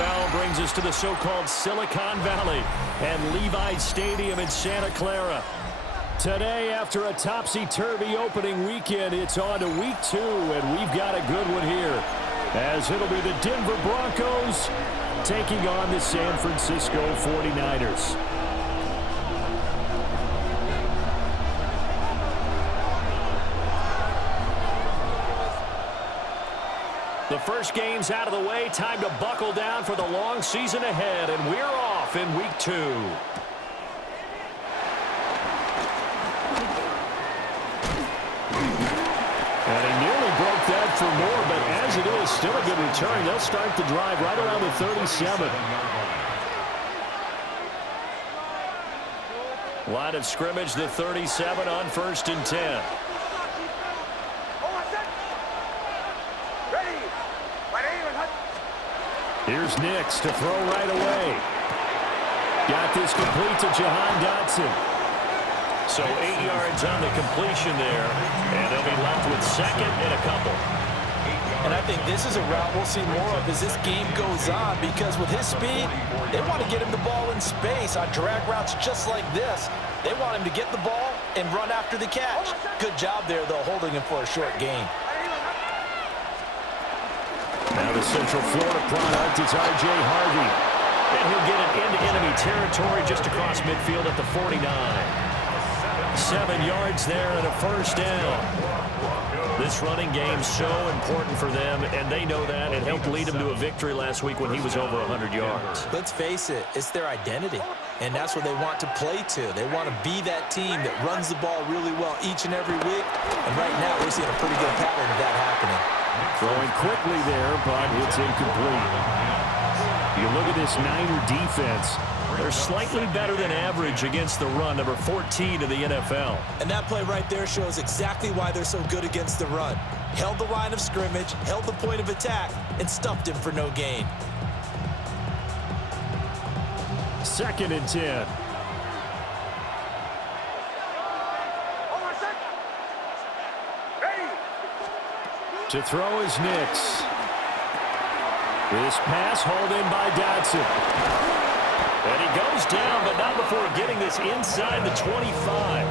NFL brings us to the so-called Silicon Valley and Levi Stadium in Santa Clara. Today, after a topsy-turvy opening weekend, it's on to week 2, and we've got a good one here, as it'll be the Denver Broncos taking on the San Francisco 49ers. The first game's out of the way. Time to buckle down for the long season ahead, and we're off in week 2. And he nearly broke that for more, but as it is, still a good return. They'll start the drive right around the 37. Line of scrimmage, the 37 on 1st and 10. Here's Nix to throw right away. Got this complete to Jahan Dotson. So 8 yards on the completion there, and they'll be left with second and a couple. And I think this is a route we'll see more of as this game goes on, because with his speed, they want to get him the ball in space on drag routes just like this. They want him to get the ball and run after the catch. Good job there, though, holding him for a short gain. Now the Central Florida product is R.J. Harvey. And he'll get it into enemy territory just across midfield at the 49. 7 yards there and a first down. This running game's so important for them, and they know that. It helped lead them to a victory last week when he was over 100 yards. Let's face it, it's their identity, and that's what they want to play to. They want to be that team that runs the ball really well each and every week, and right now we're seeing a pretty good pattern of that happening. Throwing quickly there, but it's incomplete. You look at this Niner defense. They're slightly better than average against the run, number 14 in the NFL. And that play right there shows exactly why they're so good against the run. Held the line of scrimmage, held the point of attack, and stuffed him for no gain. 2nd and 10. To throw is Nix. This pass hauled in by Dotson. And he goes down, but not before getting this inside the 25.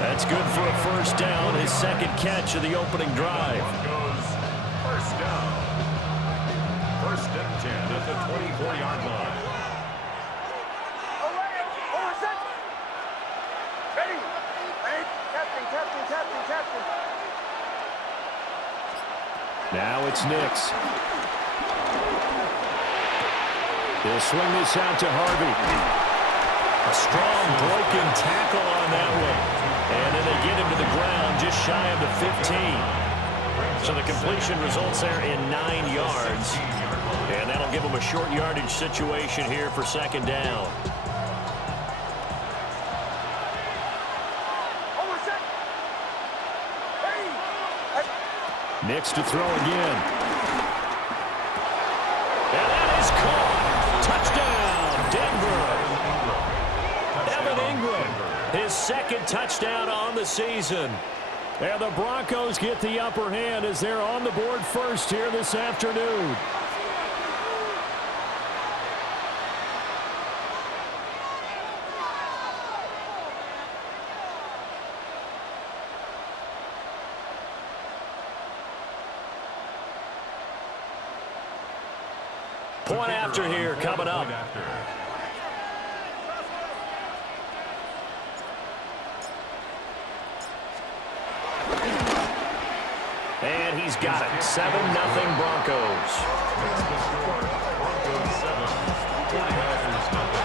That's good for a first down, his second catch of the opening drive. First down. 1st and 10 at the 24-yard line. Now it's Nix. He'll swing this out to Harvey. A strong broken tackle on that one. And then they get him to the ground just shy of the 15. So the completion results there in 9 yards. And that'll give them a short yardage situation here for 2nd down. Nix to throw again. And that is caught. Touchdown, Denver. Evan Ingram, his 2nd touchdown on the season. And the Broncos get the upper hand as they're on the board first here this afternoon. Point after here coming up. And he's got it. 7-0 Broncos. Broncos 7, 49ers nothing.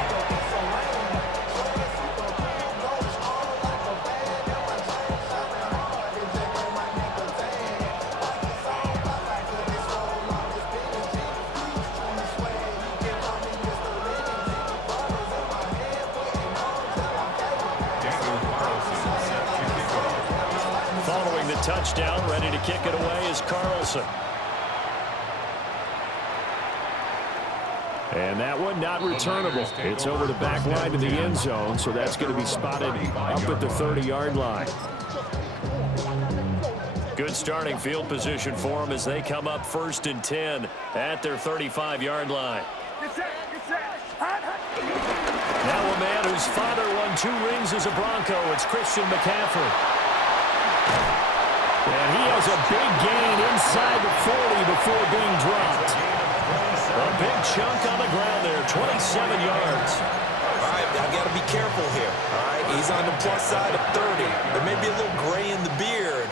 Touchdown, ready to kick it away is Carlson. And that one not returnable. It's over the back line to the end zone, so that's going to be spotted up at the 30-yard line. Good starting field position for them as they come up 1st and 10 at their 35-yard line. Now a man whose father won 2 rings as a Bronco. It's Christian McCaffrey. And he has a big gain inside the 40 before being dropped. A big chunk on the ground there, 27 yards. All right, I've got to be careful here. All right, he's on the plus side of 30. There may be a little gray in the beard,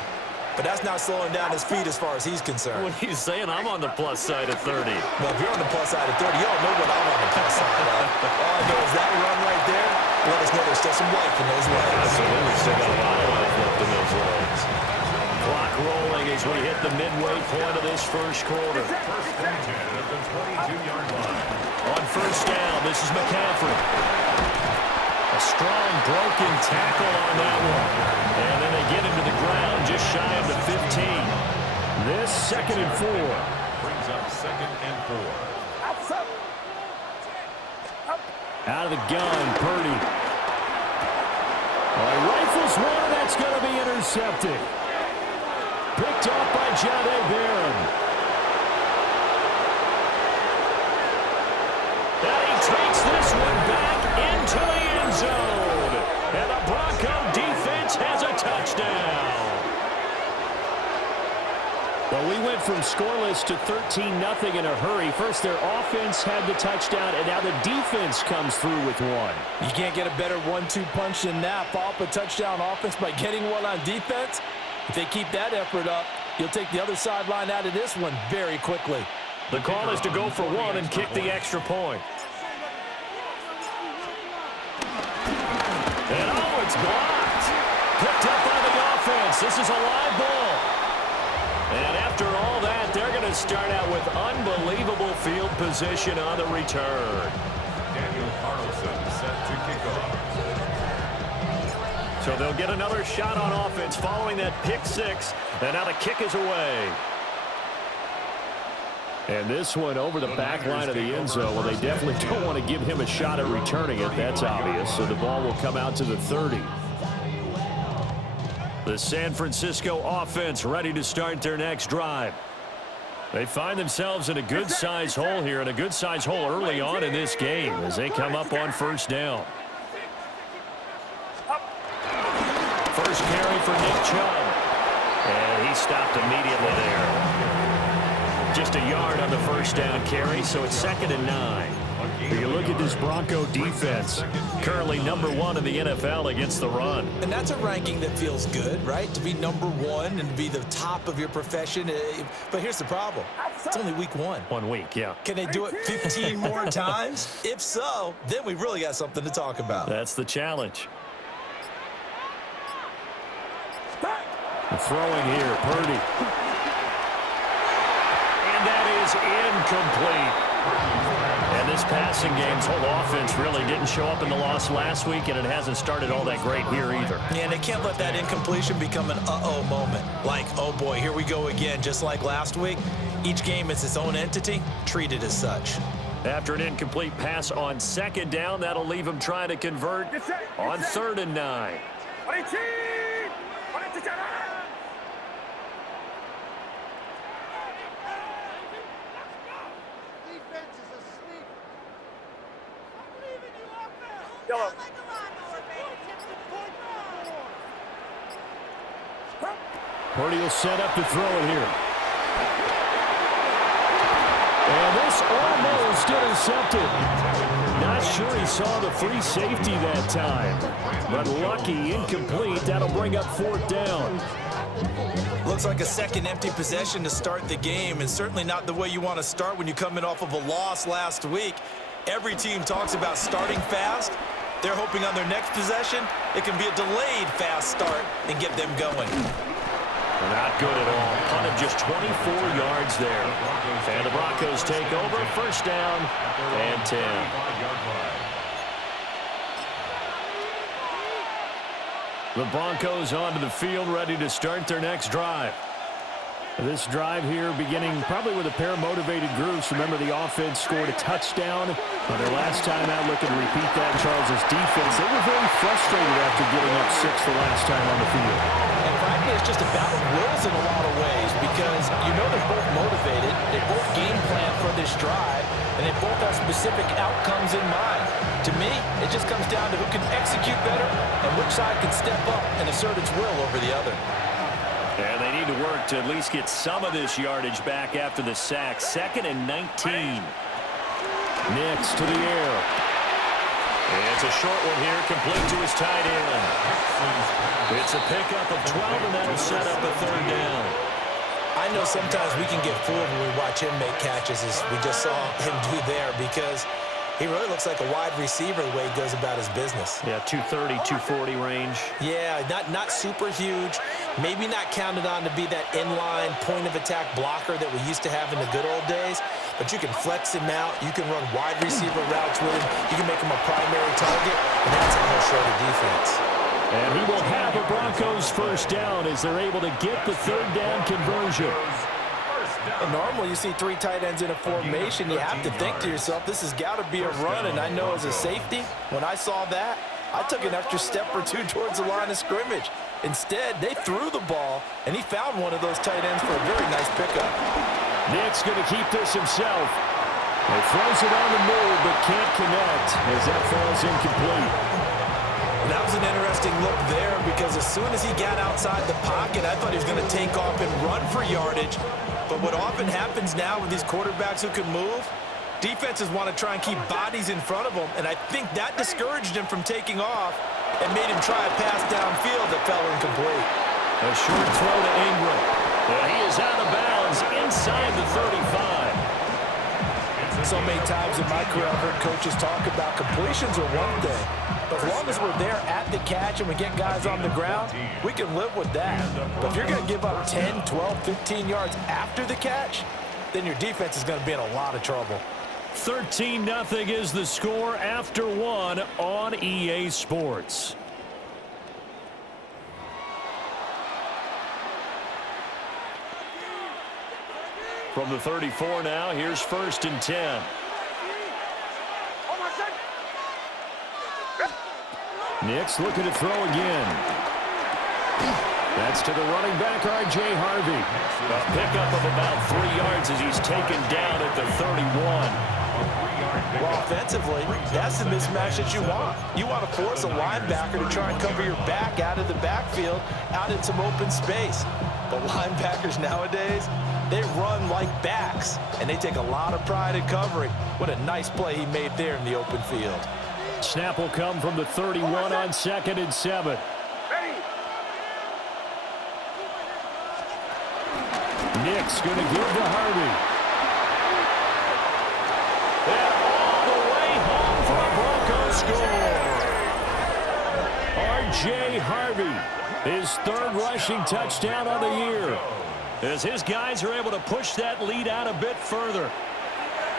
but that's not slowing down his feet as far as he's concerned. What are you saying? I'm on the plus side of 30. Well, if you're on the plus side of 30, y'all know what I'm on the plus side of. All I know is that run right there, let us know there's still some life in those legs. Absolutely, still got a lot of life left in those legs. Clock rolling as we hit the midway point of this first quarter. First and 10 at the 22-yard line. On first down, this is McCaffrey. A strong broken tackle on that one. And then they get him to the ground just shy of the 15. This 2nd and 4. Brings up 2nd and 4. Out of the gun, Purdy. Well, he rifles one, that's going to be intercepted. Picked off by Jahdae Barron. And he takes this one back into the end zone. And the Bronco defense has a touchdown. Well, we went from scoreless to 13-0 in a hurry. First, their offense had the touchdown, and now the defense comes through with one. You can't get a better 1-2 punch than that. Follow up a touchdown offense by getting one on defense. If they keep that effort up, you'll take the other sideline out of this one very quickly. The call is to go for one and kick the extra point. And oh, it's blocked. Picked up by the offense. This is a live ball. And after all that, they're going to start out with unbelievable field position on the return. Daniel Carlson set to kick off. So they'll get another shot on offense following that pick 6. And now the kick is away. And this one over the back line of the end zone. Well, they definitely don't want to give him a shot at returning it. That's obvious. So the ball will come out to the 30. The San Francisco offense ready to start their next drive. They find themselves in a good-sized hole here, and a good-sized hole early on in this game as they come up on first down. First carry for Nick Chubb. And he stopped immediately there. Just a yard on the first down carry, so it's 2nd and 9. You look at this Bronco defense, currently #1 in the NFL against the run. And that's a ranking that feels good, right? To be #1 and to be the top of your profession. But here's the problem. It's only week 1. 1 week, yeah. Can they do it 15 more times? If so, then we really got something to talk about. That's the challenge. The throwing here, Purdy. And that is incomplete. And this passing game's whole offense really didn't show up in the loss last week, and it hasn't started all that great here either. Yeah, and they can't let that incompletion become an uh-oh moment. Like, oh boy, here we go again, just like last week. Each game is its own entity, treat it as such. After an incomplete pass on 2nd down, that'll leave him trying to convert on 3rd and 9. Purdy will set up to throw it here. And this almost intercepted. Not sure he saw the free safety that time. But lucky, incomplete. That'll bring up 4th down. Looks like a second empty possession to start the game, and certainly not the way you want to start when you're coming off of a loss last week. Every team talks about starting fast. They're hoping on their next possession, it can be a delayed fast start and get them going. Not good at all. Punt of just 24 yards there. And the Broncos take over. First down and 10. The Broncos onto the field ready to start their next drive. This drive here beginning probably with a pair of motivated groups. Remember, the offense scored a touchdown on their last time out, looking to repeat that. Charles' defense, they were very frustrated after giving up 6 the last time on the field. And frankly, it's just a battle of wills in a lot of ways because you know they're both motivated, they both game plan for this drive, and they both have specific outcomes in mind. To me, it just comes down to who can execute better and which side can step up and assert its will over the other. And they need to work to at least get some of this yardage back after the sack. 2nd and 19. Next to the air. And it's a short one here, complete to his tight end. It's a pickup of 12, and that'll set up a 3rd down. I know sometimes we can get fooled when we watch him make catches, as we just saw him do there, because he really looks like a wide receiver the way he goes about his business. Yeah, 230, 240 range. Yeah, not super huge. Maybe not counted on to be that inline point-of-attack blocker that we used to have in the good old days. But you can flex him out. You can run wide receiver routes with him. You can make him a primary target, and that's how he'll show the defense. And he will have a Broncos 1st down as they're able to get the 3rd down conversion. And normally you see 3 tight ends in a formation, you have to think to yourself, this has got to be a run. And I know as a safety, when I saw that, I took an extra step or 2 towards the line of scrimmage. Instead, they threw the ball, and he found one of those tight ends for a very nice pickup. Nick's going to keep this himself. He throws it on the move, but can't connect as that falls incomplete. That was an interesting look there because as soon as he got outside the pocket, I thought he was going to take off and run for yardage. But what often happens now with these quarterbacks who can move, defenses want to try and keep bodies in front of them, and I think that discouraged him from taking off and made him try a pass downfield that fell incomplete. A short throw to Ingram. And he is out of bounds inside the 35. So many times in my career I've heard coaches talk about completions are one thing, but as long as we're there at the catch and we get guys on the ground, we can live with that. But if you're going to give up 10, 12, 15 yards after the catch, then your defense is going to be in a lot of trouble. 13-0 is the score after 1 on EA Sports. From the 34 now, here's 1st and 10. Nick's looking to throw again. That's to the running back, R.J. Harvey. A pickup of about 3 yards as he's taken down at the 31. Well, offensively, that's the mismatch that you want. You want to force a linebacker to try and cover your back out of the backfield, out in some open space. But linebackers nowadays, they run like backs, and they take a lot of pride in covering. What a nice play he made there in the open field. Snap will come from the 31 on 2nd and 7. Nick's going to give to Harvey. And all the way home for a Broncos score. R.J. Harvey, his 3rd rushing touchdown of the year, as his guys are able to push that lead out a bit further.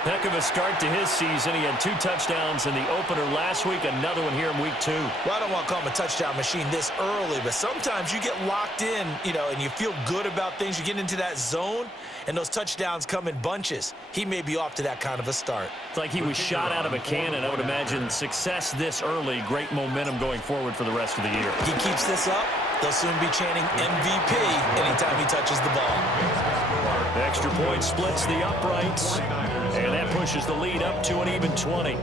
Heck of a start to his season. He had 2 touchdowns in the opener last week, another one here in week 2. Well, I don't want to call him a touchdown machine this early, but sometimes you get locked in, and you feel good about things. You get into that zone, and those touchdowns come in bunches. He may be off to that kind of a start. It's like he was shot out of a cannon. I would imagine success this early, great momentum going forward for the rest of the year. He keeps this up, they'll soon be chanting MVP anytime he touches the ball. Extra point splits the uprights, and that pushes the lead up to an even 20.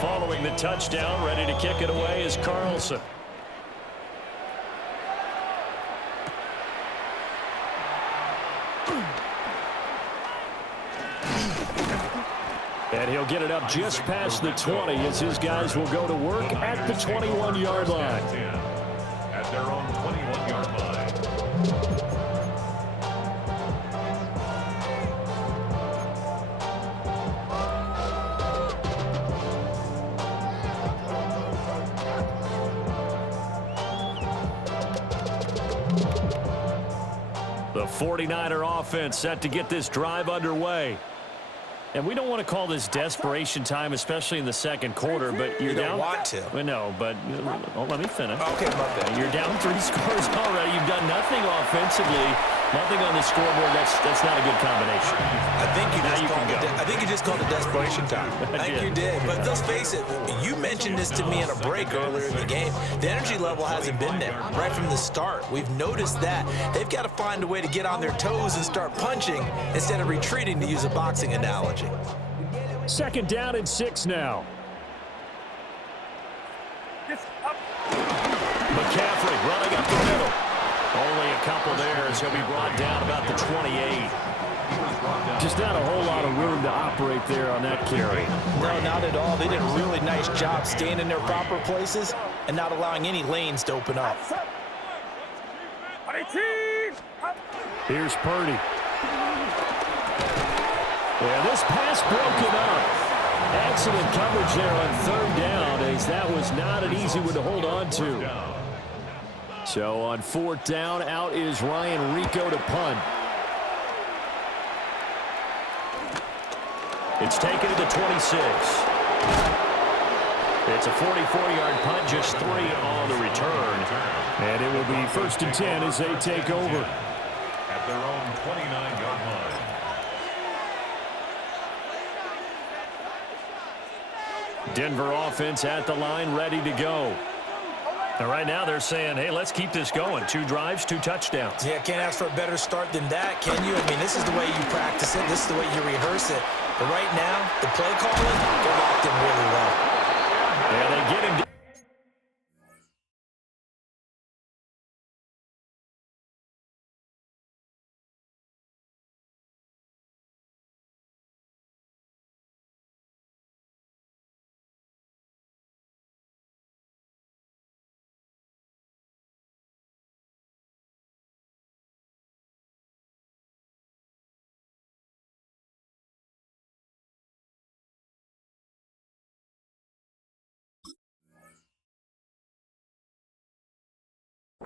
Following the touchdown, ready to kick it away is Carlson. And he'll get it up just past the 20 as his guys will go to work at the 21-yard line. At their own 21-yard line. The 49er offense set to get this drive underway. And we don't want to call this desperation time, especially in the second quarter, but you're down. You don't want to. Well, no, but let me finish. Okay, my bad. You're down 3 scores already. You've done nothing offensively, nothing on the scoreboard. That's not a good combination. I think you just called it desperation time. I think you did. But let's face it, you mentioned this to me in a break earlier in the game. The energy level hasn't been there right from the start. We've noticed that. They've got to find a way to get on their toes and start punching instead of retreating, to use a boxing analogy. Second down and 6 now. McCaffrey running up the middle. Only a couple there as he'll be brought down about the 28. Just not a whole lot of room to operate there on that carry. No, not at all. They did a really nice job staying in their proper places and not allowing any lanes to open up. Here's Purdy. Yeah, this pass broken up. Excellent coverage there on third down, as that was not an easy one to hold on to. So on fourth down, out is Ryan Rico to punt. It's taken to the 26. It's a 44-yard punt, just 3 on the return. And it will be 1st and 10 as they take over. At their own 29-yard line. Denver offense at the line, ready to go. And right now they're saying, hey, let's keep this going. 2 drives, 2 touchdowns. Yeah, can't ask for a better start than that, can you? I mean, this is the way you practice it. This is the way you rehearse it. But right now, the play calling, they're locked in really well. Yeah, they get him.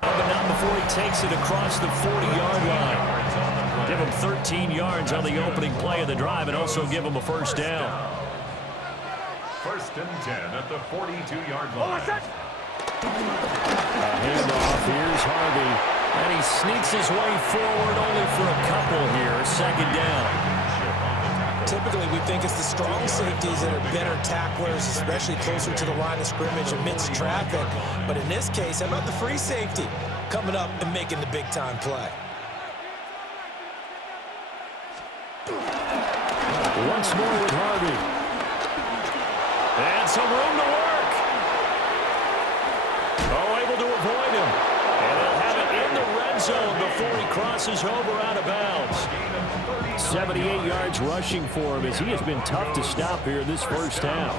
But not before he takes it across the 40-yard line. Give him 13 yards on the opening play of the drive and also give him a first down. 1st and 10 at the 42-yard line. A handoff. Here's Harvey. And he sneaks his way forward only for a couple here. 2nd down. Typically, we think it's the strong safeties that are better tacklers, especially closer to the line of scrimmage amidst traffic. But in this case, how about the free safety coming up and making the big-time play? Once more with Harvey. And some room to work. Oh, able to avoid him. And he'll have it in the red zone before he crosses over out of bounds. 78 yards rushing for him as he has been tough to stop here this first half.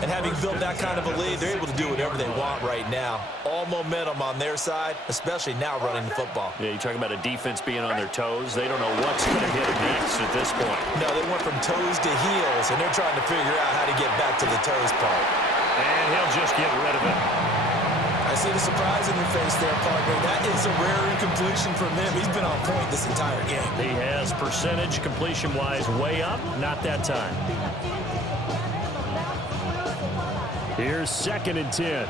And having built that kind of a lead, they're able to do whatever they want right now. All momentum on their side, especially now running the football. Yeah, you're talking about a defense being on their toes. They don't know what's going to hit next at this point. No, they went from toes to heels, and they're trying to figure out how to get back to the toes part. And he'll just get rid of it. I see the surprise in your face there, partner. That is a rare incompletion from him. He's been on point this entire game. He has percentage completion-wise way up. Not that time. Here's 2nd and 10.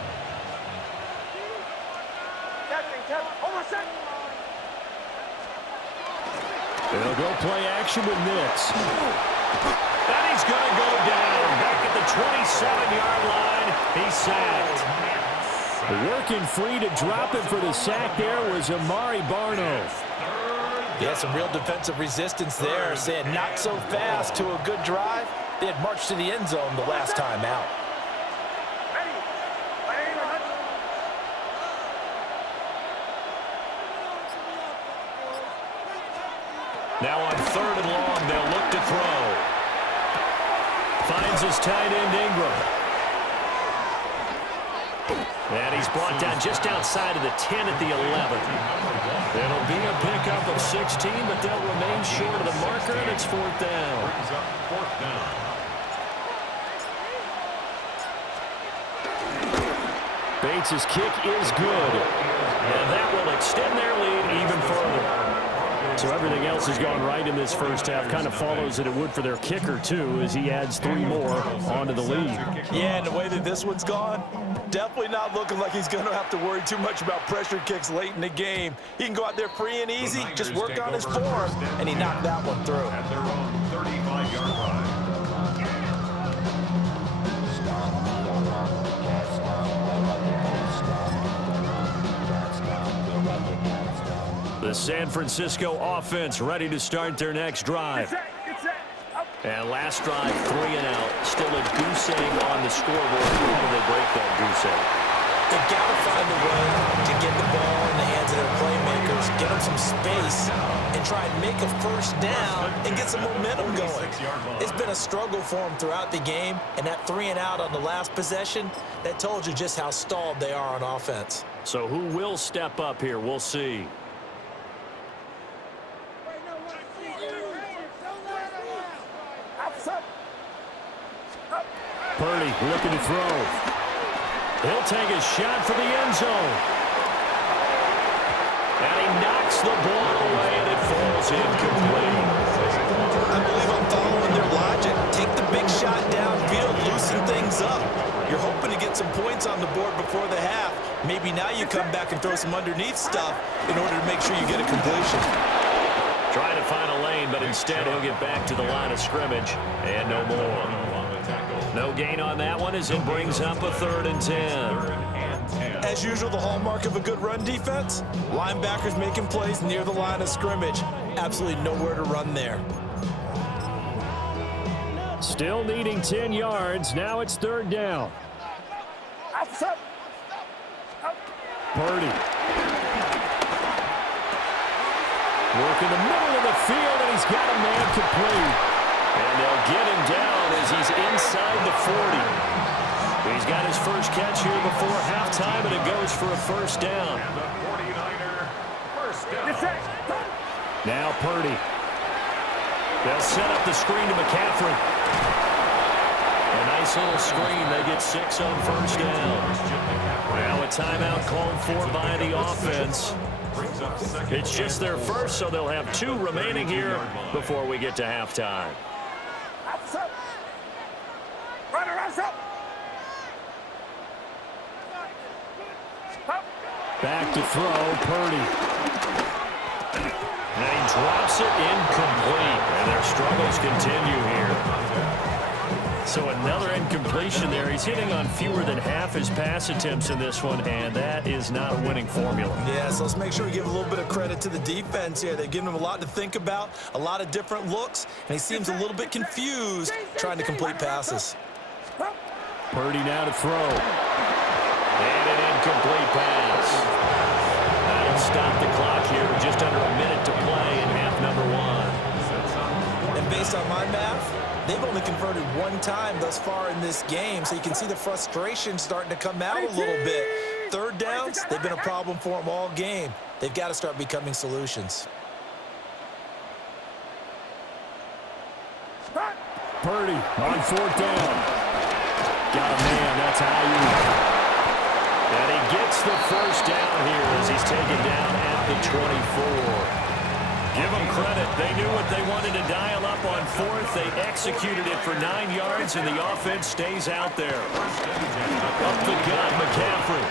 They'll go play action with Nix. And he's going to go down. Back at the 27-yard line. He's sacked. Working free to drop it for the sack there was Amari Barno. Yeah, some real defensive resistance there, saying not so fast to a good drive. They had marched to the end zone the last time out. Now on 3rd and long, they'll look to throw. Finds his tight end Ingram. And he's brought down just outside of the 10 at the 11. It'll be a pickup of 16, but they'll remain short of the marker, and it's 4th down. Bates' kick is good. And that will extend their lead even further. So everything else has gone right in this first half. Kind of follows that it would for their kicker, too, as he adds 3 more onto the lead. Yeah, and the way that this one's gone, definitely not looking like he's going to have to worry too much about pressure kicks late in the game. He can go out there free and easy, just work on his form, and he knocked that one through. At their own 35-yard line. The San Francisco offense ready to start their next drive. And last drive, 3 and out. Still a goose egg on the scoreboard. How do they break that goose egg? They've got to find a way to get the ball in the hands of their playmakers, get them some space, and try and make a first down and get some momentum going. It's been a struggle for them throughout the game, and that 3 and out on the last possession, that told you just how stalled they are on offense. So who will step up here? We'll see. Purdy looking to throw. He'll take a shot for the end zone. And he knocks the ball away, and it falls incomplete. I believe I'm following their logic. Take the big shot downfield, loosen things up. You're hoping to get some points on the board before the half. Maybe now you come back and throw some underneath stuff in order to make sure you get a completion. Trying to find a lane, but instead he'll get back to the line of scrimmage, and no more. No gain on that one as it brings up a 3rd and 10. As usual, the hallmark of a good run defense, linebackers making plays near the line of scrimmage. Absolutely nowhere to run there. Still needing 10 yards. Now it's 3rd down. Purdy. Working the middle of the field, and he's got a man complete. And they'll get him down as he's inside the 40. He's got his first catch here before halftime, and it goes for a first down. And the 49er first down. Now Purdy. They'll set up the screen to McCaffrey. A nice little screen. They get 6 on first down. Now a timeout called for by the offense. It's just their first, so they'll have 2 remaining here before we get to halftime. Back to throw, Purdy. And he drops it incomplete. And their struggles continue here. So another incompletion there. He's hitting on fewer than half his pass attempts in this one, and that is not a winning formula. Yeah, so let's make sure we give a little bit of credit to the defense here. They've given him a lot to think about, a lot of different looks, and he seems a little bit confused trying to complete passes. Purdy now to throw. And an incomplete pass. That'll stop the clock here with just under a minute to play in half number 1. And based on my math, they've only converted 1 time thus far in this game, so you can see the frustration starting to come out a little bit. 3rd downs, they've been a problem for them all game. They've got to start becoming solutions. Purdy on 4th down. Got a man, that's how you. And he gets the first down here as he's taken down at the 24. Give them credit. They knew what they wanted to dial up on 4th. They executed it for 9 yards, and the offense stays out there. Up the gut, McCaffrey.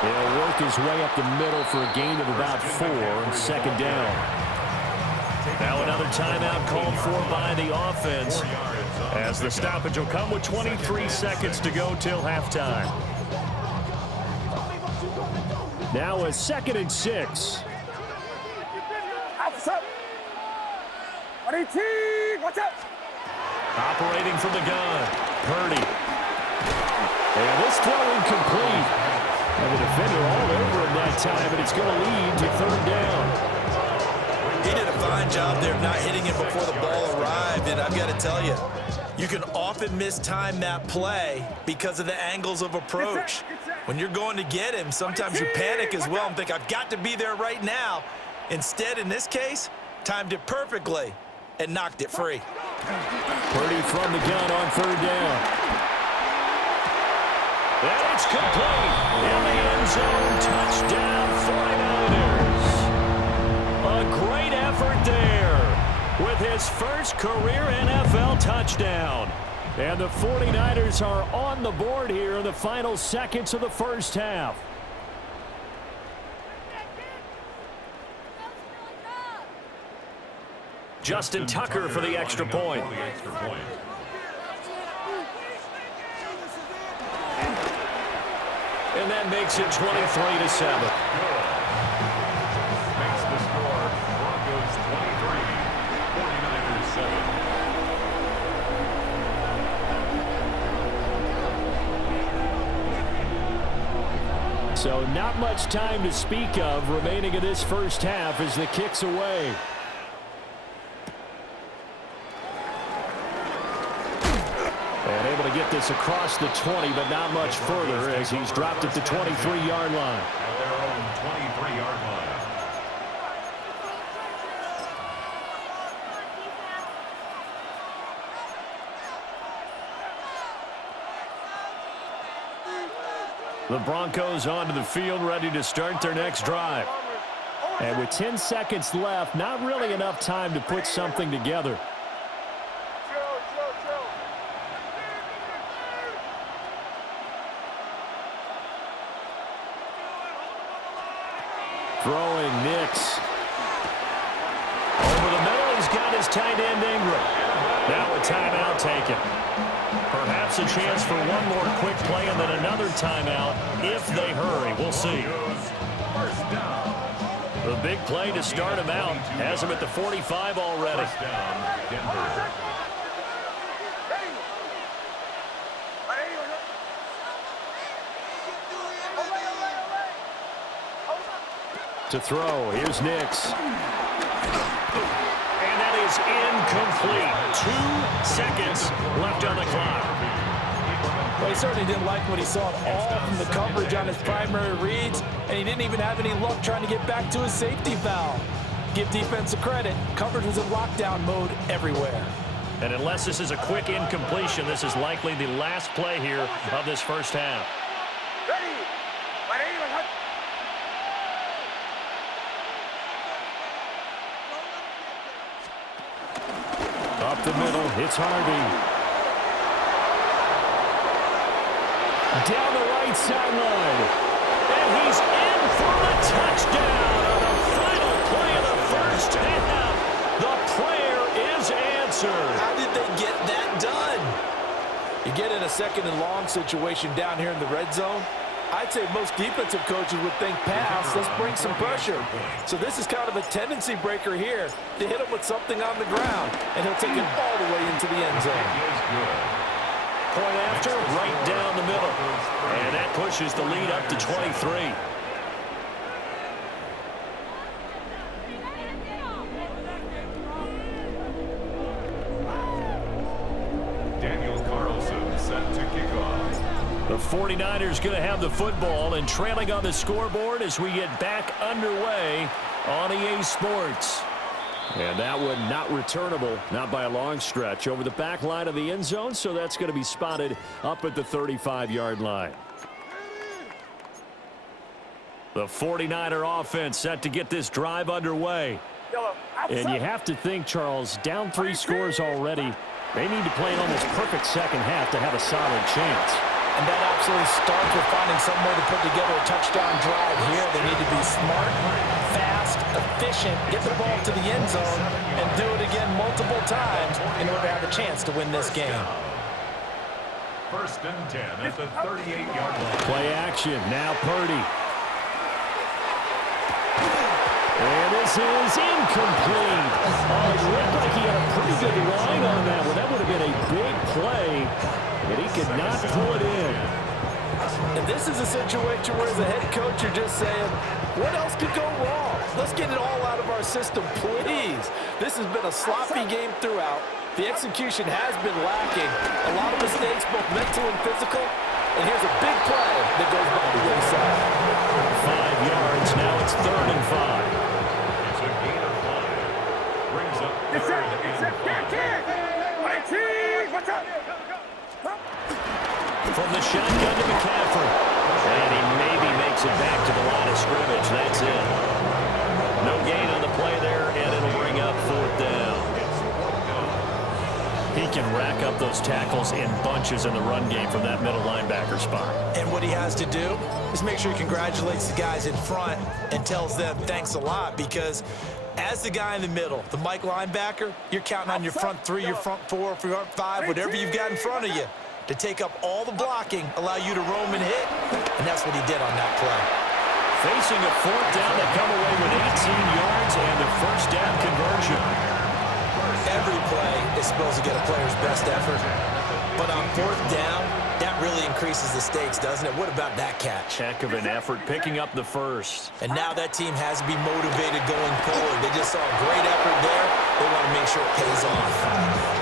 He'll work his way up the middle for a gain of about 4 on 2nd down. Now another timeout called for by the offense, as the stoppage will come with 23 seconds to go till halftime. Now a 2nd and 6. Watch out! Operating from the gun, Purdy. And this throw incomplete. And the defender all over him that time, but it's going to lead to 3rd down. He did a fine job there of not hitting it before the ball arrived, and I've got to tell you, you can often mistime that play because of the angles of approach. When you're going to get him, sometimes you panic as well and think, I've got to be there right now. Instead, in this case, timed it perfectly and knocked it free. Purdy from the gun on 3rd down. And it's complete. In the end zone, touchdown 49ers. A great effort effort there with his first career NFL touchdown. And the 49ers are on the board here in the final seconds of the first half. Justin Tucker for the extra point. And that makes it 23-7. Makes the score Broncos 23, 49ers 7. So not much time to speak of remaining in this first half as the kick's away. And able to get this across the 20, but not much further as he's dropped at the 23-yard line. At their own 23-yard line. The Broncos onto the field, ready to start their next drive. And with 10 seconds left, not really enough time to put something together. Throwing Nix. Over the middle, he's got his tight end Ingram. Now a timeout taken. Perhaps a chance for one more quick play and then another timeout if they hurry. We'll see. First down. The big play to start him out has him at the 45 already. First down, Denver. To throw, here's Nix. And that is incomplete. 2 seconds left on the clock. Well, he certainly didn't like what he saw at all from the coverage on his primary reads, and he didn't even have any luck trying to get back to his safety valve. Give defense a credit. Coverage was in lockdown mode everywhere. And unless this is a quick incompletion, this is likely the last play here of this first half. Up the middle, it's Harvey. Down the right sideline. And he's in for the touchdown on the final play of the first half. The prayer is answered. How did they get that done? You get in a second and long situation down here in the red zone. I'd say most defensive coaches would think pass, let's bring some pressure. So this is kind of a tendency breaker here to hit him with something on the ground, and he'll take it all the way into the end zone. Point after, right down the middle. And that pushes the lead up to 23. The 49ers going to have the football and trailing on the scoreboard as we get back underway on EA Sports. And that one not returnable, not by a long stretch, over the back line of the end zone, so that's going to be spotted up at the 35-yard line. The 49er offense set to get this drive underway. And you have to think, Charles, down 3 scores already. They need to play an almost perfect second half to have a solid chance. And that absolutely starts with finding some way to put together a touchdown drive here. They need to be smart, fast, efficient, get the ball to the end zone, and do it again multiple times in order to have a chance to win this game. First and 10 at the 38-yard line. Play action. Now Purdy. And this is incomplete. Oh, it looked like he had a pretty good line on that one. That would have been a big play, but he could not pull it in. And this is a situation where as a head coach you're just saying, what else could go wrong? Let's get it all out of our system, please. This has been a sloppy game throughout. The execution has been lacking. A lot of mistakes, both mental and physical. And here's a big play that goes by the wayside. 5 yards. Now it's 3rd and 5. It's a gain of 5. Brings up 3rd and 5. From the shotgun to McCaffrey. And he maybe makes it back to the line of scrimmage. That's it. No gain on the play there, and it'll bring He can rack up those tackles in bunches in the run game from that middle linebacker spot. And what he has to do is make sure he congratulates the guys in front and tells them thanks a lot, because as the guy in the middle, the Mike linebacker, you're counting on your front three, your front four, front five, whatever you've got in front of you to take up all the blocking, allow you to roam and hit, and that's what he did on that play. Facing a fourth down, they come away with 18 yards and the first down conversion. Every play is supposed to get a player's best effort, but on fourth down, that really increases the stakes, doesn't it? What about that catch? Heck of an effort picking up the first. And now that team has to be motivated going forward. They just saw a great effort there. They want to make sure it pays off.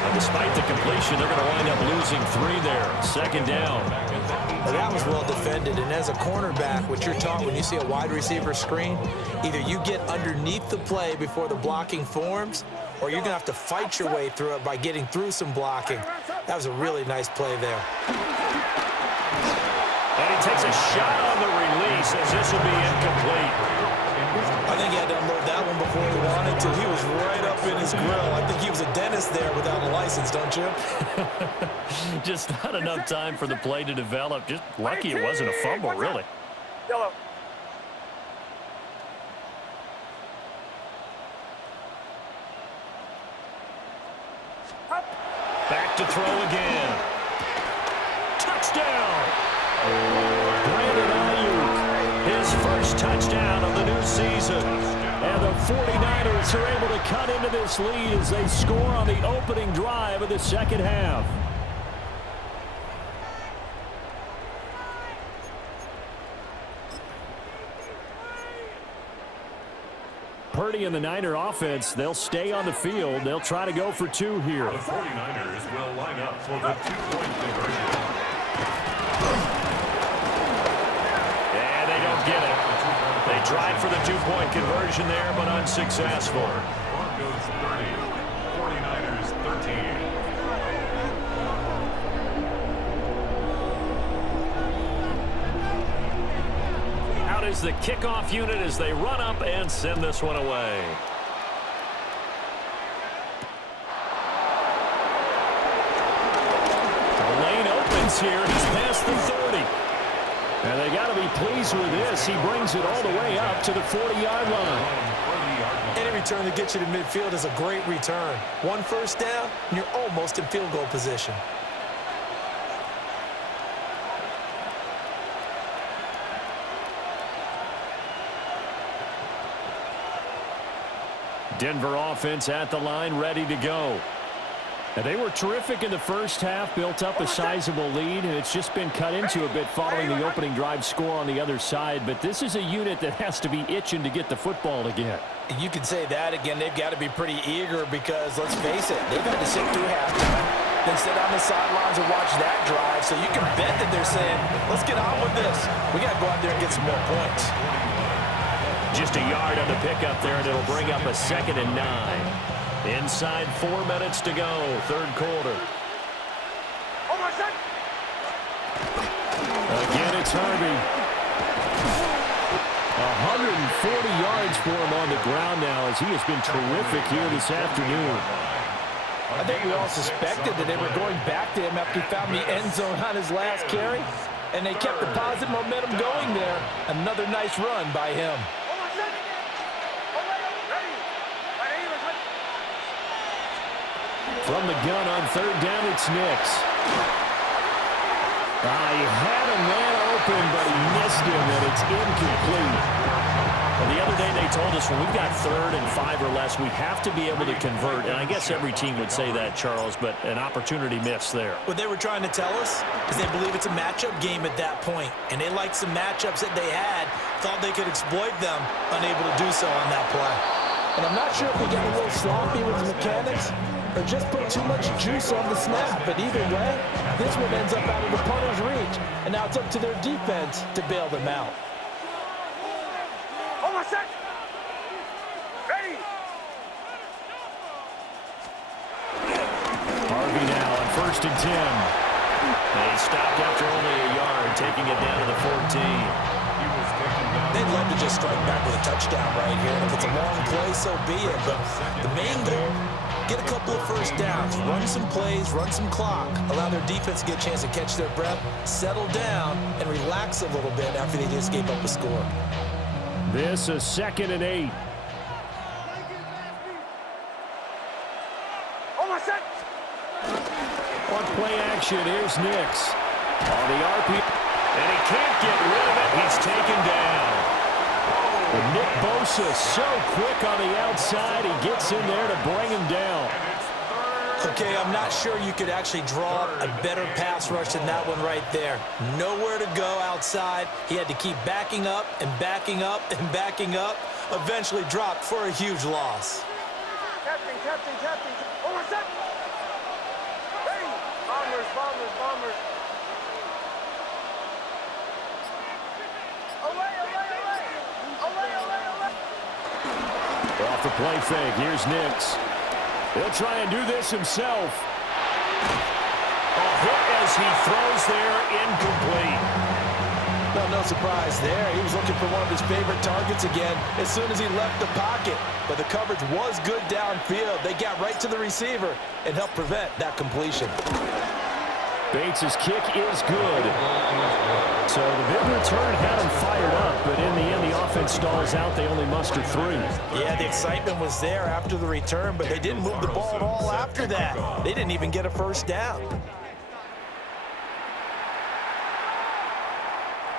And despite the completion, they're going to wind up losing 3 there. Second down. Well, that was well defended, and as a cornerback, what you're taught when you see a wide receiver screen, either you get underneath the play before the blocking forms, or you're going to have to fight your way through it by getting through some blocking. That was a really nice play there. And he takes a shot on the release as this will be incomplete. I think he had to unload that one before he wanted to. He was right up in his grill. I think he was a dentist there without a license, don't you? Just not enough time for the play to develop. Just lucky it wasn't a fumble, really. Yellow. Back to throw again. Touchdown! Brandon Ayuk, his first touchdown of the new season. And the 49ers are able to cut into this lead as they score on the opening drive of the second half. Purdy and the Niner offense, they'll stay on the field. They'll try to go for 2 here. The 49ers will line up for the 2-point conversion. And they don't get it. They tried for the 2-point conversion there, but unsuccessful. Broncos 30, 49ers 13. Out is the kickoff unit as they run up and send this one away. The lane opens here. He's past the 30. And they got to be pleased with this. He brings it all the way up to the 40-yard line. Any return that gets you to midfield is a great return. One first down, and you're almost in field goal position. Denver offense at the line, ready to go. And they were terrific in the first half, built up a sizable lead, and it's just been cut into a bit following the opening drive score on the other side. But this is a unit that has to be itching to get the football again. You can say that again. They've got to be pretty eager because, let's face it, they've had to sit through halftime, then sit on the sidelines and watch that drive. So you can bet that they're saying, let's get on with this. We got to go out there and get some more points. Just a yard on the pickup there, and it'll bring up a 2nd and 9. Inside 4 minutes to go, third quarter. Again, it's Harvey. 140 yards for him on the ground now as he has been terrific here this afternoon. I think we all suspected that they were going back to him after he found the end zone on his last carry, and they kept the positive momentum going there. Another nice run by him. From the gun on third down, it's Nix. He had a man open, but he missed him, and it's incomplete. And the other day they told us when we've got 3rd and 5 or less, we have to be able to convert. And I guess every team would say that, Charles, but an opportunity missed there. What they were trying to tell us is they believe it's a matchup game at that point, and they liked some matchups that they had, thought they could exploit them, unable to do so on that play. And I'm not sure if we got a little sloppy with the mechanics or just put too much juice on the snap. But either way, this one ends up out of the punter's reach. And now it's up to their defense to bail them out. Harvey now on 1st and 10. They stopped after only a yard, taking it down to the 14. He was taken down They'd love to just strike back with a touchdown right here. And if it's a long play, so be it. But the main goal, get a couple of first downs, run some plays, run some clock, allow their defense to get a chance to catch their breath, settle down, and relax a little bit after they just gave up a score. This is 2nd and 8. On play action, here's Nix. On the RP, and he can't get rid of it. He's taken down. And Nick Bosa so quick on the outside. He gets in there to bring him down. Okay, I'm not sure you could actually draw a better pass rush than that one right there. Nowhere to go outside. He had to keep backing up and backing up and backing up. Eventually dropped for a huge loss. Captain. Oh, what's that? Hey, bombers. Away. Off the play fake, here's Nix. He'll try and do this himself. A hit as he throws there, incomplete. Well, no surprise there. He was looking for one of his favorite targets again as soon as he left the pocket. But the coverage was good downfield. They got right to the receiver and helped prevent that completion. Bates' kick is good. So the big return had him fired up, but in the end, the offense stalls out. They only muster 3. Yeah, the excitement was there after the return, but they didn't move the ball at all after that. They didn't even get a first down.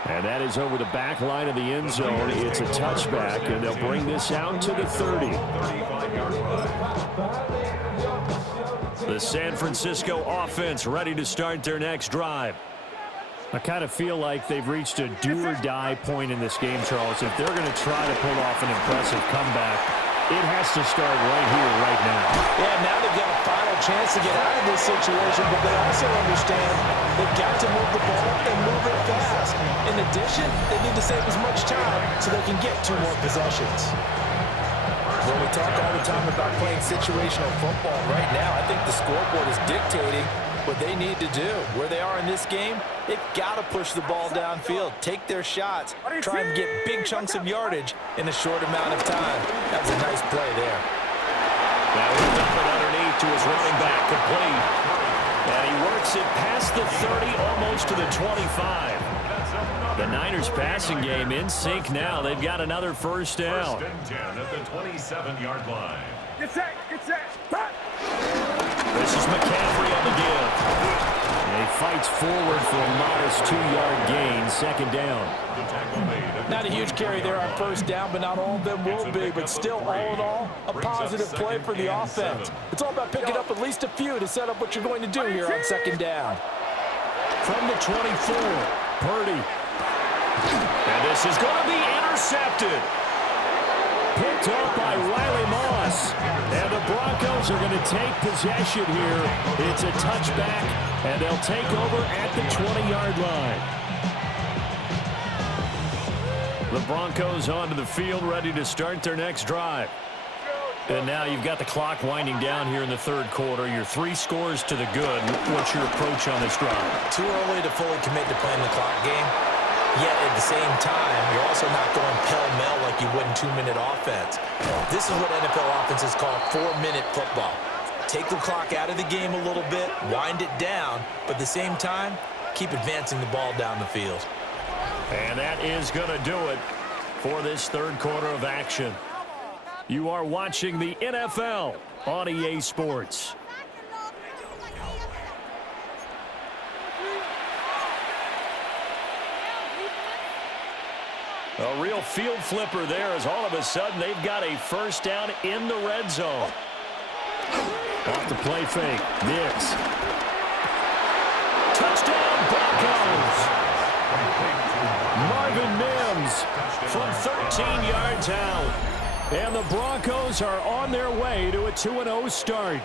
And that is over the back line of the end zone. It's a touchback, and they'll bring this out to the 30. The San Francisco offense ready to start their next drive. I kind of feel like they've reached a do-or-die point in this game, Charles. If they're going to try to pull off an impressive comeback, it has to start right here, right now. Yeah, now they've got a final chance to get out of this situation, but they also understand they've got to move the ball and move it fast. In addition, they need to save as much time so they can get 2 more possessions. Well, we talk all the time about playing situational football. Right now, I think the scoreboard is dictating what they need to do. Where they are in this game, they've got to push the ball downfield, take their shots, try and get big chunks of yardage in a short amount of time. That was a nice play there. Now he'll dump it underneath to his running back, complete. And he works it past the 30, almost to the 25. The Niners passing game in sync now. They've got another first down. 1st and 10 at the 27-yard line. Get set. This is McCaffrey on the give. And he fights forward for a modest 2-yard gain, 2nd down. Not a huge carry there on first down, but not all of them will be. But still, all in all, a positive play for the offense. It's all about picking up at least a few to set up what you're going to do here on 2nd down. From the 24, Purdy. And this is going to be intercepted. Picked up by Riley Moss. And the Broncos are going to take possession here. It's a touchback, and they'll take over at the 20-yard line. The Broncos onto the field, ready to start their next drive. And now you've got the clock winding down here in the 3rd quarter. Your 3 scores to the good. What's your approach on this drive? Too early to fully commit to playing the clock game. Yet at the same time, you're also not going pell-mell like you would in 2-minute offense. This is what NFL offenses call 4-minute football. Take the clock out of the game a little bit, wind it down, but at the same time, keep advancing the ball down the field. And that is going to do it for this 3rd quarter of action. You are watching the NFL on EA Sports. A real field flipper there as all of a sudden they've got a first down in the red zone. Off the play fake. Nix. Touchdown Broncos. Marvin Mims from 13 yards out. And the Broncos are on their way to a 2-0 start.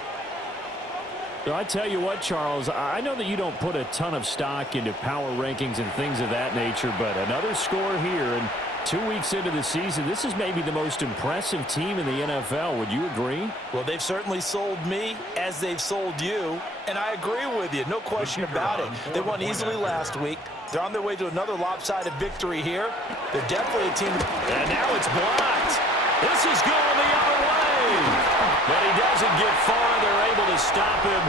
So I tell you what, Charles, I know that you don't put a ton of stock into power rankings and things of that nature, but another score here, and 2 weeks into the season, this is maybe the most impressive team in the NFL. Would you agree? Well, they've certainly sold me as they've sold you, and I agree with you. No question about it. They won easily last week. They're on their way to another lopsided victory here. They're definitely a team. And now it's blocked. This is going the other way. But he doesn't get far. They're able to stop him.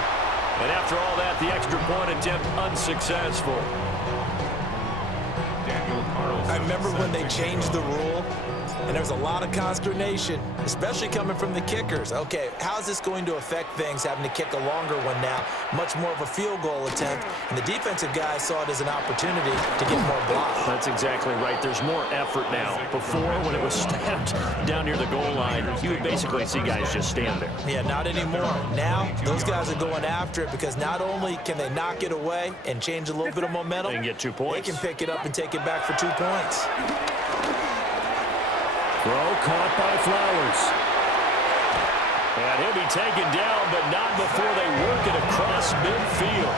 And after all that, the extra point attempt unsuccessful. I remember when they changed the rule, and there was a lot of consternation, especially coming from the kickers. Okay, how's this going to affect things, having to kick a longer one now, much more of a field goal attempt, and the defensive guys saw it as an opportunity to get more blocks. That's exactly right. There's more effort now. Before, when it was snapped down near the goal line, you would basically see guys just stand there. Yeah, not anymore. Now, those guys are going after it because not only can they knock it away and change a little bit of momentum, They can get 2 points. they can pick it up and take it back for 2 points. Throw caught by Flowers. And he'll be taken down, but not before they work it across midfield.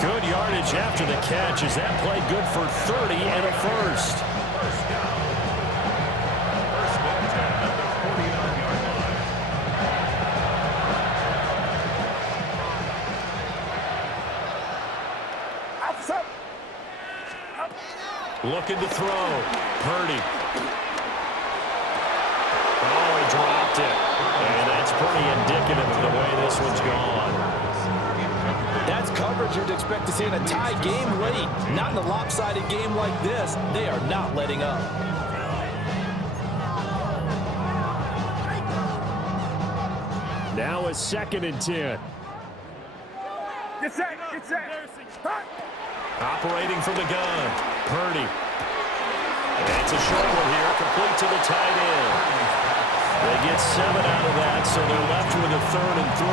Good yardage after the catch. Is that play good for 30 and a first? First down. First and 10 at the 49-yard line. Looking to throw. Purdy. Oh, he dropped it. And that's pretty indicative of the way this one's gone. That's coverage you'd expect to see in a tie game late. Not in a lopsided game like this. They are not letting up. Now a 2nd and 10. Get set, get set. Hot. Operating from the gun. Purdy. And it's a short one here, complete to the tight end. They get 7 out of that, so they're left with a 3rd and 3.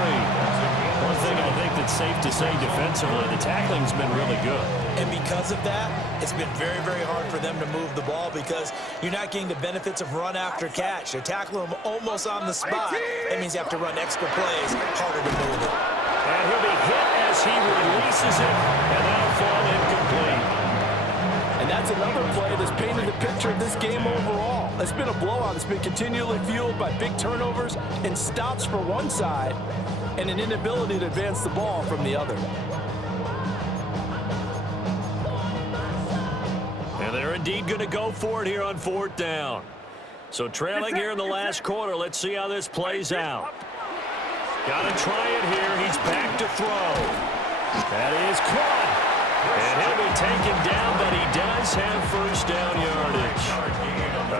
One thing I think that's safe to say defensively, the tackling's been really good. And because of that, it's been very, very hard for them to move the ball because you're not getting the benefits of run after catch. They're tackling them almost on the spot. That means you have to run extra plays, harder to move it. And he'll be hit as he releases it, and that'll fall incomplete. And that's another play that's painted the picture of this game overall. It's been a blowout. It's been continually fueled by big turnovers and stops for one side and an inability to advance the ball from the other. And they're indeed going to go for it here on 4th down. So trailing here in the last quarter, let's see how this plays out. Got to try it here. He's back to throw. That is caught. And he'll be taken down, but he does have first down yardage.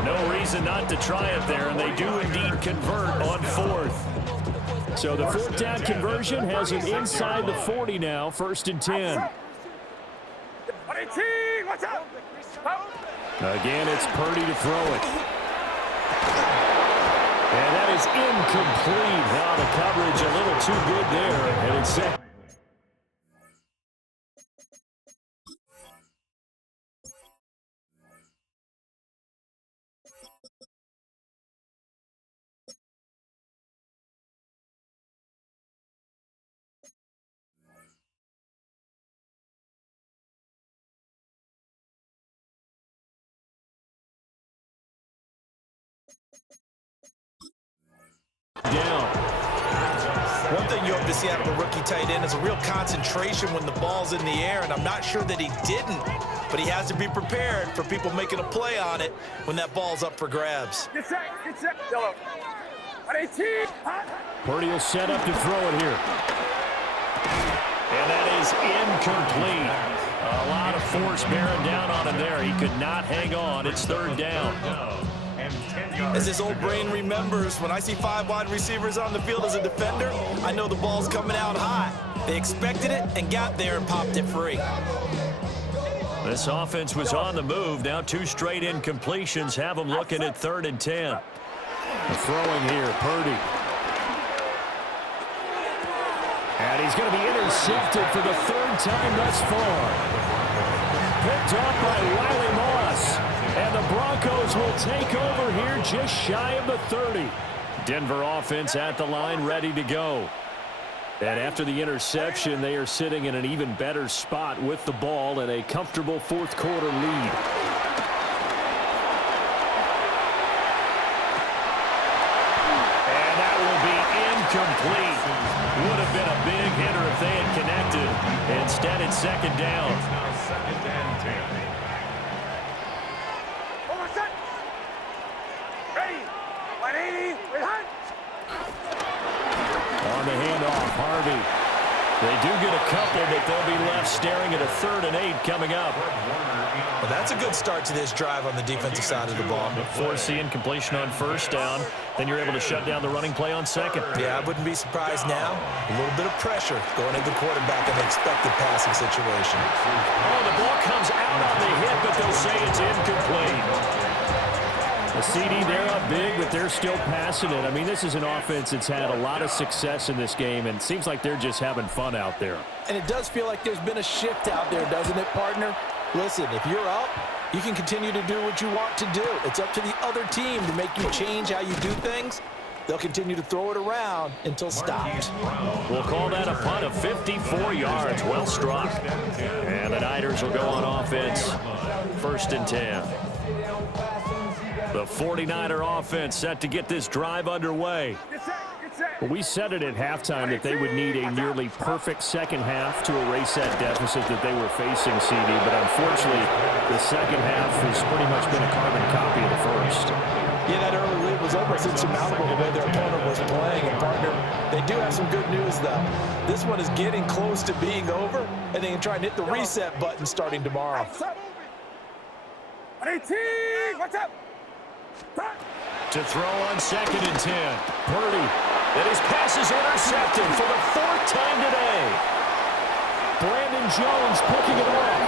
No reason not to try it there, and they do indeed convert on 4th. So the 4th down conversion has him inside the 40 now, 1st and 10. Watch out. Again, it's Purdy to throw it. And that is incomplete. Now the coverage a little too good there, and it's set. Down. One thing you hope to see out of a rookie tight end is a real concentration when the ball's in the air, and I'm not sure that he didn't, but he has to be prepared for people making a play on it when that ball's up for grabs. Get set, yellow. Purdy will set up to throw it here. And that is incomplete. A lot of force bearing down on him there. He could not hang on. It's 3rd down. As his old brain remembers, when I see 5 wide receivers on the field as a defender, I know the ball's coming out high. They expected it and got there and popped it free. This offense was on the move. Now 2 straight incompletions have them looking at 3rd and 10. Throwing here, Purdy. And he's going to be intercepted for the 3rd time thus far. Picked off by Wiley Moss. And the Broncos will take over here just shy of the 30. Denver offense at the line, ready to go. And after the interception, they are sitting in an even better spot with the ball and a comfortable 4th quarter lead. And that will be incomplete. Would have been a big hitter if they had connected. Instead, it's 2nd down. second and 10. Over set. Ready. 180. Wait, hunt. On the handoff, Harvey. They do get a couple, but they'll be left staring at a 3rd and 8 coming up. Well, that's a good start to this drive on the defensive side of the ball. Forcing completion on 1st down. Then you're able to shut down the running play on 2nd. Yeah, I wouldn't be surprised now. A little bit of pressure going into the quarterback in the expected passing situation. Oh, the ball comes out on the hit, but they'll say it's incomplete. The CD, they're up big, but they're still passing it. I mean, this is an offense that's had a lot of success in this game, and it seems like they're just having fun out there. And it does feel like there's been a shift out there, doesn't it, partner? Listen, if you're up, you can continue to do what you want to do. It's up to the other team to make you change how you do things. They'll continue to throw it around until stopped. We'll call that a punt of 54 yards. Well struck. And the Niners will go on offense. 1st and 10. The 49er offense set to get this drive underway. We said it at halftime that they would need a nearly perfect second half to erase that deficit that they were facing, CD. But unfortunately, the second half has pretty much been a carbon copy of the first. Yeah, that early lead was almost insurmountable the way their opponent was playing. And, partner, they do have some good news, though. This one is getting close to being over, and they can try and hit the reset button starting tomorrow. 118. What's up? To throw on 2nd and 10. Purdy. And his pass is intercepted for the 4th time today. Brandon Jones picking it up.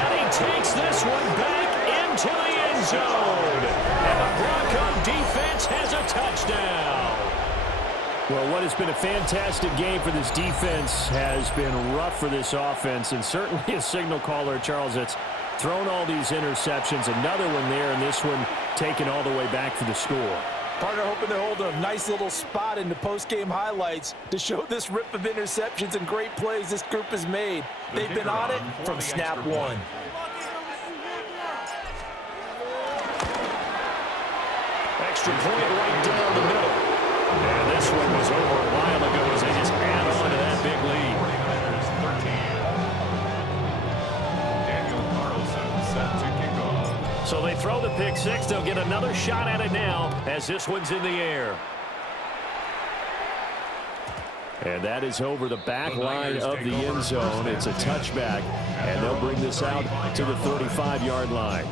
And he takes this one back into the end zone. And the Bronco defense has a touchdown. Well, what has been a fantastic game for this defense has been rough for this offense, and certainly a signal caller, Charles, that's thrown all these interceptions. Another one there, and this one taken all the way back for the score. Partner hoping to hold a nice little spot in the post-game highlights to show this rip of interceptions and great plays this group has made. They've been on it from snap one. Extra point right down the middle. And this one was over a while ago as they just add on to that big lead. So they throw the pick six. They'll get another shot at it now as this one's in the air. And that is over the back line of the end zone. It's a touchback, and they'll bring this out to the 35-yard line.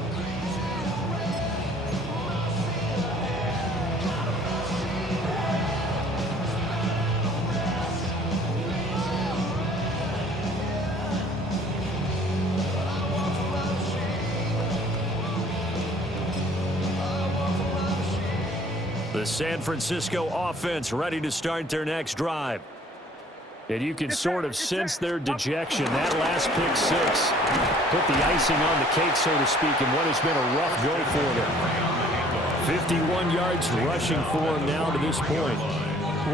The San Francisco offense ready to start their next drive. And you can sort of sense their dejection. That last pick six put the icing on the cake, so to speak, in what has been a rough go for them. 51 yards rushing for them now to this point.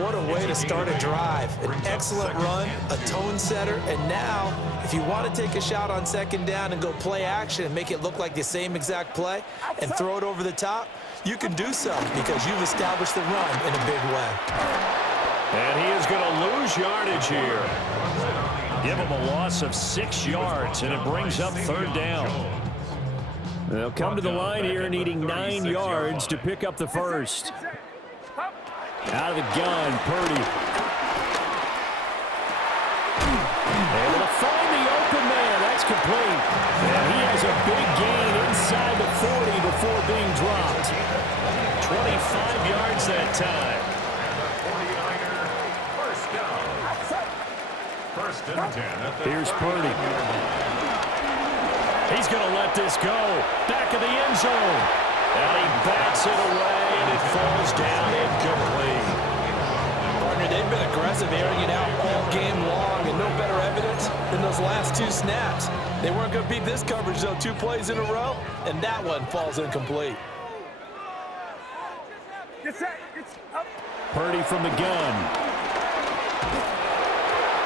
What a way to start a drive. An excellent run, a tone setter, and now if you want to take a shot on second down and go play action and make it look like the same exact play and throw it over the top, you can do so because you've established the run in a big way. And he is going to lose yardage here. Give him a loss of 6 yards, and it brings up third down. They'll come to the line here needing 9 yards to pick up the first. Out of the gun, Purdy. Able to find the open man. That's complete. And he has a big gain inside the 40 before being dropped. 25 yards that time. First and 10. Here's Purdy. He's going to let this go. Back of the end zone. And he bats it away, and it falls down incomplete. Partner, they've been aggressive, airing it out all game long, and no better evidence than those last 2 snaps. They weren't going to beat this coverage, though, 2 plays in a row, and that one falls incomplete. Purdy from the gun.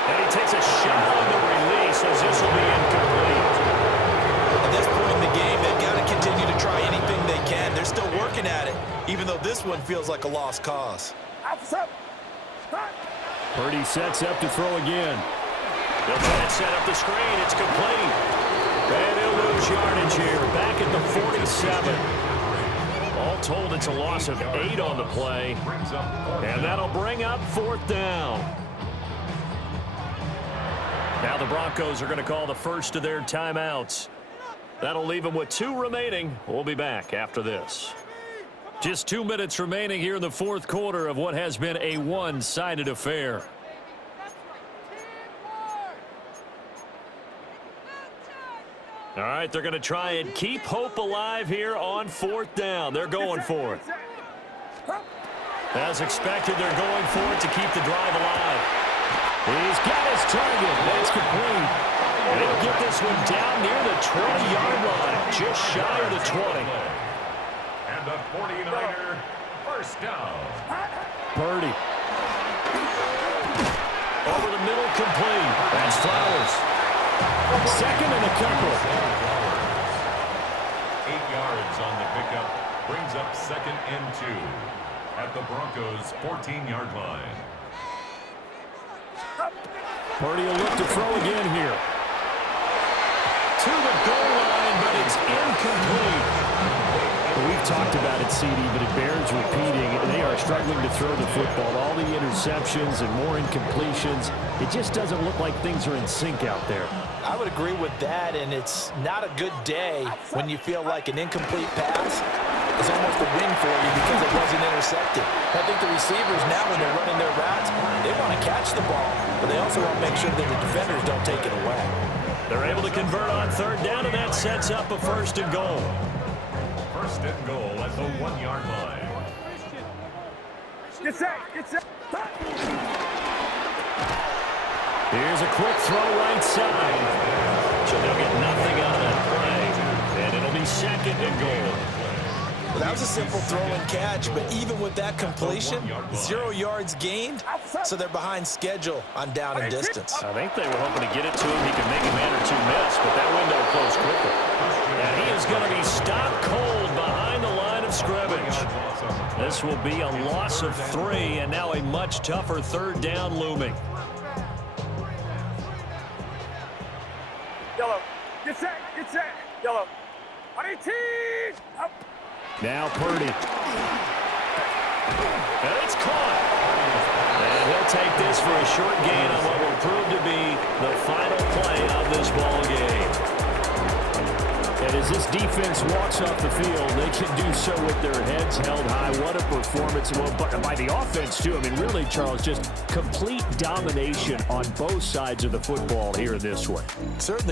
And he takes a shot on the release as this will be incomplete. At this point in the game, they've got to continue to try anything they can. They're still working at it, even though this one feels like a lost cause. Purdy sets up to throw again. They'll try and set up the screen. It's complete. And he'll lose yardage here, back at the 47. All told, it's a loss of 8 on the play. And that'll bring up 4th down. Now the Broncos are going to call the first of their timeouts. That'll leave them with 2 remaining. We'll be back after this. Just 2 minutes remaining here in the 4th quarter of what has been a one-sided affair. All right, they're going to try and keep hope alive here on 4th down. They're going for it. As expected, they're going for it to keep the drive alive. He's got his target. That's complete. And he'll get this one down near the 20-yard line, just shy of the 20. And the 49er, first down. Purdy. Over the middle, complete. That's Flowers. Second and a couple. 8 yards on the pickup. Brings up 2nd and 2 at the Broncos' 14-yard line. Purdy will look to throw again here. To the goal line, but it's incomplete. We've talked about it, CD, but it bears repeating. They are struggling to throw the football. All the interceptions and more incompletions. It just doesn't look like things are in sync out there. I would agree with that, and it's not a good day when you feel like an incomplete pass is almost a win for you because it wasn't intercepted. I think the receivers now, when they're running their routes, they want to catch the ball, but they also want to make sure that the defenders don't take it away. They're able to convert on 3rd down, and that sets up a 1st and goal. 1st and goal at the 1-yard line. Get set. Get set. Here's a quick throw right side. So they'll get nothing out of that play. And it'll be 2nd and goal. Well, that was a simple throw and catch, but even with that completion, 0 yards gained, so they're behind schedule on down and distance. I think they were hoping to get it to him. He could make a man or 2 miss, but that window closed quickly. And he is going to be stopped cold behind the line of scrimmage. This will be a loss of 3, and now a much tougher 3rd down looming. Yellow. Get set. Get set. Yellow. 18. Up. Now Purdy. And it's caught. And he'll take this for a short gain on what will prove to be the final play of this ball game. And as this defense walks off the field, they can do so with their heads held high. What a performance. Well, by the offense, too. I mean, really, Charles, just complete domination on both sides of the football here in this one. Certainly.